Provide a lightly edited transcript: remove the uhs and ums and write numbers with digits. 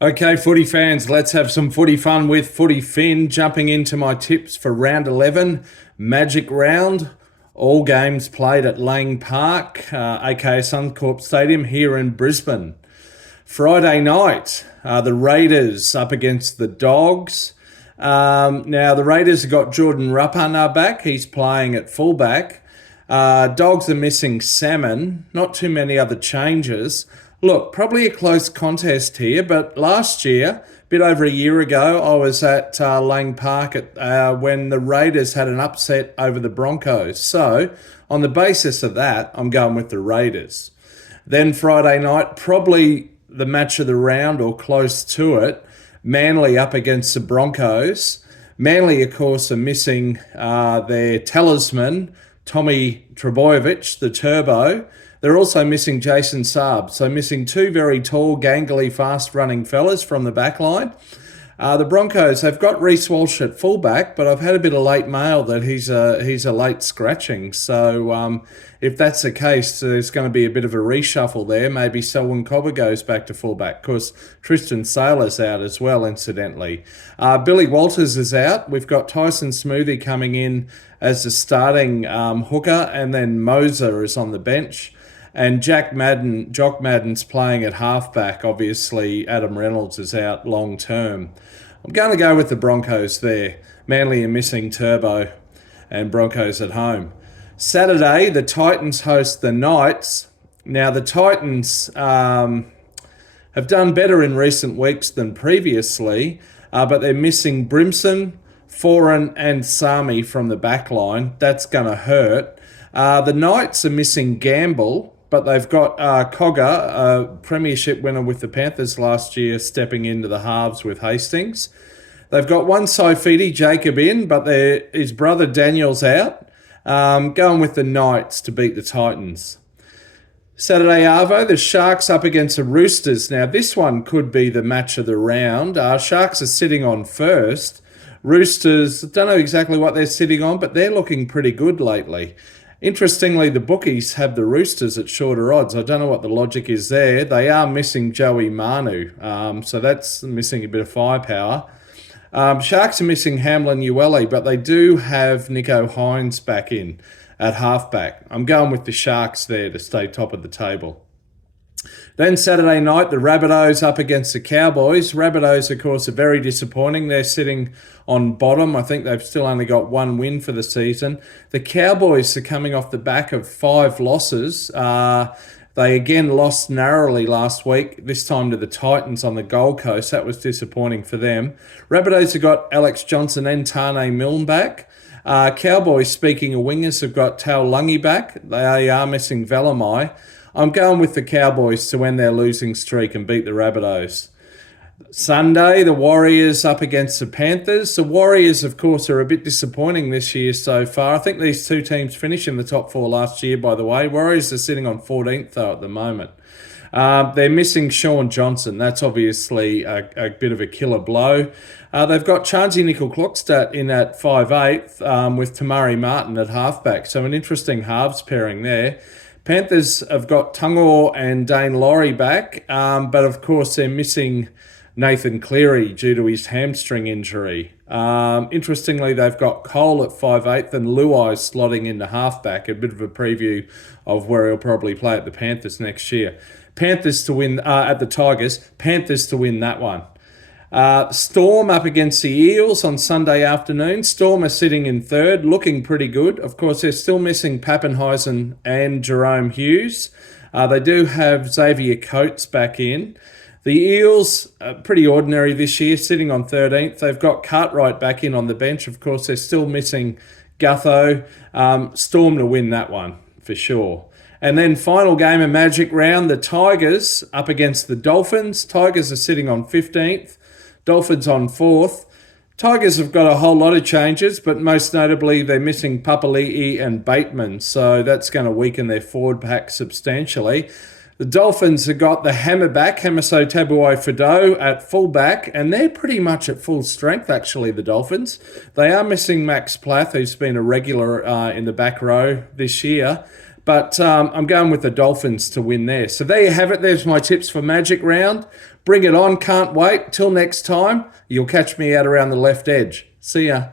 Okay, footy fans, let's have some footy fun with Footy Fin. Jumping into my tips for round 11, Magic Round. All games played at Lang Park, aka Suncorp Stadium here in Brisbane. Friday night, the Raiders up against the Dogs. Now, the Raiders have got Jordan Rapana back. He's playing at fullback. Dogs are missing Salmon. Not too many other changes. Look, probably a close contest here, but last year, a bit over a year ago, I was at Lang Park when the Raiders had an upset over the Broncos. So, on the basis of that, I'm going with the Raiders. Then Friday night, probably the match of the round or close to it, Manly up against the Broncos. Manly, of course, are missing their talisman, Tommy Trebojevic, the Turbo. They're also missing Jason Saab, so missing two very tall, gangly, fast-running fellas from the back line. The Broncos have got Reece Walsh at fullback, but I've had a bit of late mail that he's a late scratching. So if that's the case, there's going to be a bit of a reshuffle there. Maybe Selwyn Cobber goes back to fullback. Of course, Tristan Sailor's out as well, incidentally. Billy Walters is out. We've got Tyson Smoothie coming in as the starting hooker, and then Moser is on the bench. And Jock Madden's playing at halfback. Obviously, Adam Reynolds is out long term. I'm going to go with the Broncos there. Manly are missing Turbo and Broncos at home. Saturday, the Titans host the Knights. Now, the Titans have done better in recent weeks than previously, but they're missing Brimson, Foran and Sami from the back line. That's going to hurt. The Knights are missing Gamble, but they've got Cogger, a premiership winner with the Panthers last year, stepping into the halves with Hastings. They've got one Saifiti Jacob in, but his brother Daniel's out. Going with the Knights to beat the Titans. Saturday Arvo, the Sharks up against the Roosters. Now, this one could be the match of the round. Sharks are sitting on first. Roosters, don't know exactly what they're sitting on, but they're looking pretty good lately. Interestingly, the bookies have the Roosters at shorter odds. I don't know what the logic is there. They are missing Joey Manu, so that's missing a bit of firepower. Sharks are missing Hamlin Ueli, but they do have Nico Hines back in at halfback. I'm going with the Sharks there to stay top of the table. Then Saturday night, the Rabbitohs up against the Cowboys. Rabbitohs, of course, are very disappointing. They're sitting on bottom. I think they've still only got one win for the season. The Cowboys are coming off the back of 5 losses. They again lost narrowly last week, this time to the Titans on the Gold Coast. That was disappointing for them. Rabbitohs have got Alex Johnson and Tane Milne back. Cowboys, speaking of wingers, have got Tal Lungi back. They are missing Velamai. I'm going with the Cowboys to end their losing streak and beat the Rabbitohs. Sunday, the Warriors up against the Panthers. The Warriors, of course, are a bit disappointing this year so far. I think these two teams finished in the top 4 last year, by the way. Warriors are sitting on 14th, though, at the moment. They're missing Sean Johnson. That's obviously a bit of a killer blow. They've got Chansey Nickel-Klokstad in at 5'8", with Tamari Martin at halfback. So an interesting halves pairing there. Panthers have got Tungor and Dane Laurie back, but of course they're missing Nathan Cleary due to his hamstring injury. Interestingly, they've got Cole at 5'8" and Luai slotting into halfback, a bit of a preview of where he'll probably play at the Panthers next year. Panthers to win at the Tigers, Panthers to win that one. Storm up against the Eels on Sunday afternoon. Storm are sitting in third, looking pretty good. Of course, they're still missing Pappenheisen and Jerome Hughes. They do have Xavier Coates back in. The Eels are pretty ordinary this year, sitting on 13th. They've got Cartwright back in on the bench. Of course, they're still missing Gutho. Storm to win that one, for sure. And then final game of Magic Round, the Tigers up against the Dolphins. Tigers are sitting on 15th. Dolphins on 4th. Tigers have got a whole lot of changes, but most notably they're missing Papali'i and Bateman, so that's going to weaken their forward pack substantially. The Dolphins have got the hammerback, Hamiso Tabuai-Fidow, at fullback, and they're pretty much at full strength, actually, the Dolphins. They are missing Max Plath, who's been a regular in the back row this year. But I'm going with the Dolphins to win there. So there you have it. There's my tips for Magic Round. Bring it on. Can't wait. Till next time, you'll catch me out around the left edge. See ya.